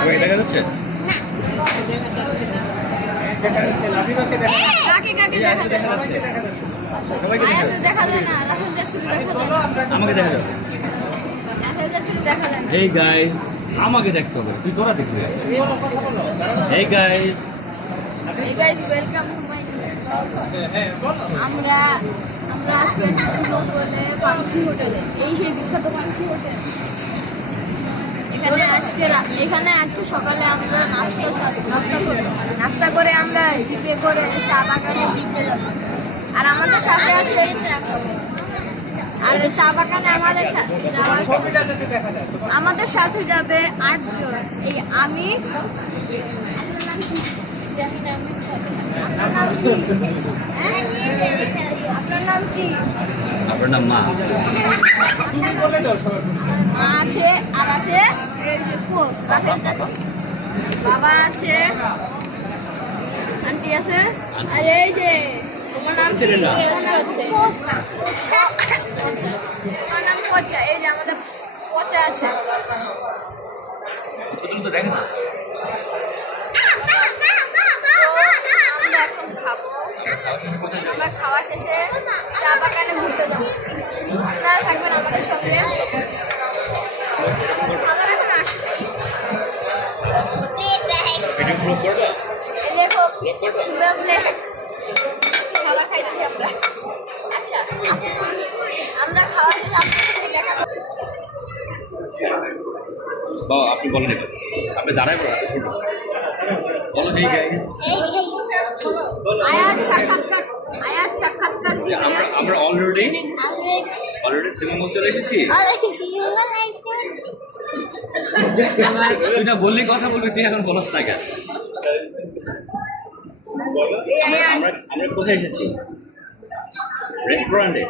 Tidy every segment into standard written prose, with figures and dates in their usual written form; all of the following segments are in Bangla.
আমাকে দেখা যাচ্ছে? কাকে কাকে দেখা যাচ্ছে? সবাইকে দেখা যায় না, রাহুল যাচ্ছিল দেখা যায় না। আমাকে দেখা যাচ্ছে। রাহুল যাচ্ছিল দেখা যায় না। হেই গাইস, আমাকে দেখতে হবে, তুই তোরা দেখবি। Hey guys, Hey guys, welcome to my আমরা আজকে ছিল বলে পানসি হোটেলে, এই সেই বিখ্যাত পানসি হোটেল। এখানে আজকে সকালে আমরা নাস্তা করে আমরা জিপে করে চা বাগানে ঘুরতে যাব। আর আমাদের সাথে আছে চা বাগানে আমাদের সাথে যাবে 8 জন। এই আমি, আপনার নাম কি? আপনার নাম মা? মা আছে, আর আছে বাবা আছে, আন্টি আছে, আর এই যে তোমার নাম কি? তোমার নাম পচা। এই যে আমাদের পচা আছে। দেখা আমরা এখন খাবো। আমরা খাওয়া শেষে চা বাগানে ঘুরতে যাবো। আপনারা থাকবেন আমাদের সঙ্গে। খাবার এখন আসবে। এই দেখো খাবার খাইতেছি আমরা। আচ্ছা, আমরা খাওয়া শেষে আপনার সাথে দেখা করবো। বাবা আপনি বলেন, আপনি দাঁড়ায় বলেন, আপনি ছোট বলো। হেই গাইস, আয়াত সাক্ষাৎকার আমরা অলরেডি সিনেমা চলে এসেছি। তুই না বললি কথা বলবি, তুই এখন বলস না কেন? আমরা কোথায় এসেছি? রেস্টুরেন্টে।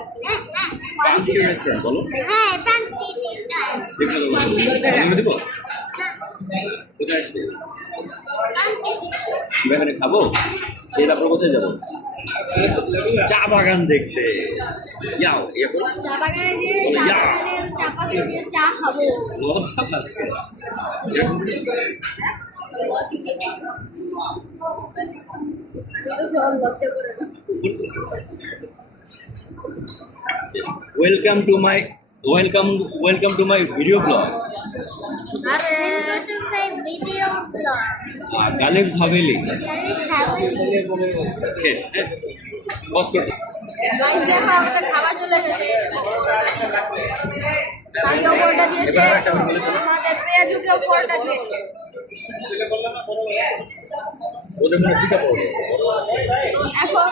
পানসি রেস্টুরেন্ট বলো। দিব কোথায় আসছি? আমরা এখানে খাবো। তারপর কোথায় যাবো? চা বাগান দেখতে। চা বাগানে গিয়ে চা পাতা দিয়ে চা খাবো। লজ্জা পাচ্ছে। Welcome to my video blog. Galib's Haveli. শেষ, হ্যাঁ? বস করতে। গাইস দেখো আমাদের খাবার চলে এসেছে। কালকে পরোটা দিয়েছে, আমাদের পেঁয়াজুকেও পরোটা দিয়েছে। ওদের মনে শিখা পড়বে। তো এখন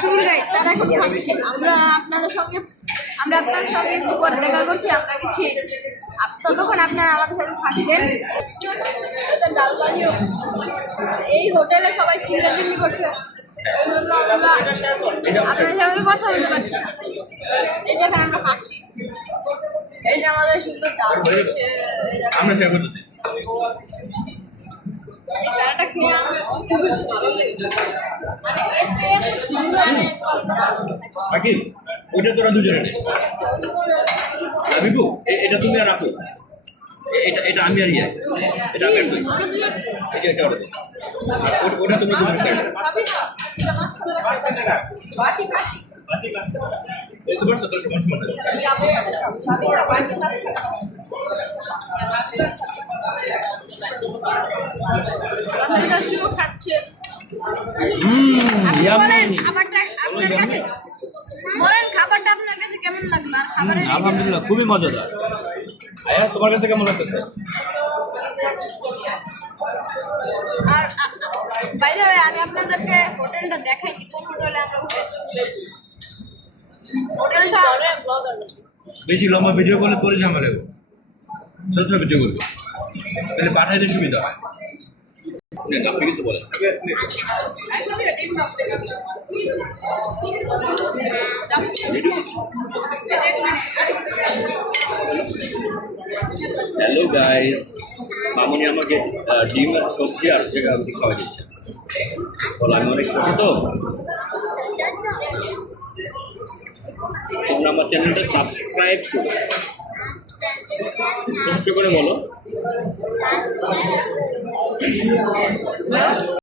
ট্যুর গাইড তারা এখন খাচ্ছে। আমরা আপনার সঙ্গে একটু পরে দেখা করছি। আপনাকে খেয়ে ততক্ষণ আপনারা আমাদের সাথে থাকবেন। ডালবাড়িও এই হোটেলে সবাই চিল্লাচিল্লি করছে, এই জন্য আমরা আপনাদের সঙ্গে কথা বলতে পারছি না। এই দেখেন আমরা খাচ্ছি। এই যে আমাদের সুন্দর ডাল হয়েছে, আমরা শেয়ার করতেছি। এই ডালটা খেয়ে আমার খুবই ভালো লেগেছে। মানে এত সুন্দর বাকি ওইটা তোরা দুজনে নে। বিভু, এটা তুমি আর আপু। এটা আমি আর এটা আমি আর তুই। এটা ওটা তুমি দুজনে খাই। বুঝতে পারছো তো? সমান সমান খাচ্ছে। খাবারটা আপনার কাছে বলেন, খাবারটা আপনার কাছে কেমন লাগলো? আর খাবারের আলহামদুলিল্লাহ খুবই মজাদার। আয়া তোমার কাছে কেমন লাগতেছে? আর বাই দ্য ওয়ে আমি আপনাদেরকে হোটেলটা দেখাইনি, কোন হোটেলে আমরা উঠেছি। হোটেলটা বেশি লম্বা ভিডিও করলে তোর ঝামেলা হবে, ছোট ছোট ভিডিও করবো, তাহলে পাঠাইতে সুবিধা হয়। আপনি কিছু বলেন। হ্যালো গাইস, মামনি আমাকে ডিম আর সবজি আর সেগুলো খাওয়া দিচ্ছে। বল আমি অনেক ছোট তো, তোমরা আমার চ্যানেলটা সাবস্ক্রাইব করো। স্পষ্ট করে বলো।